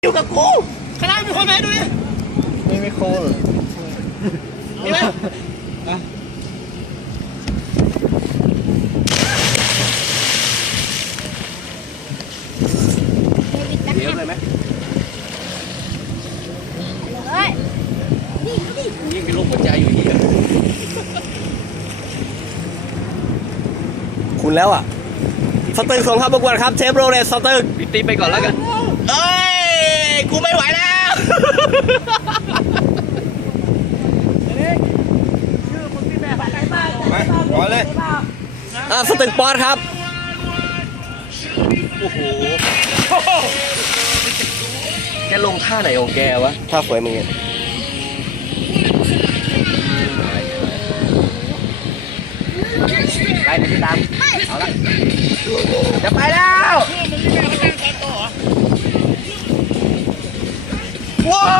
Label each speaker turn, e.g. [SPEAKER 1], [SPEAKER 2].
[SPEAKER 1] อยู่กับกูข้างล่างมีคนไหมดูดิ
[SPEAKER 2] ไม่มีโคล
[SPEAKER 1] มีไหมเดี๋ยวเลยไหมยิ่งเป็นโรคหัวใจอยู่ที่คุณแล้วอ่ะสตึกส่งเข้าประกวดครับเชฟโรเลสสตึกพี่ตีไปก่อนแล้วกันเอ้ยกูไม่ไหวแล้ว
[SPEAKER 2] มาก่อนเลย
[SPEAKER 1] สตึกปอดครับโอ้โหแกลงท่าไหนของแกวะท่าสวยมึงเนี่ยไปติดตามเอาละจะไปแล้วว้า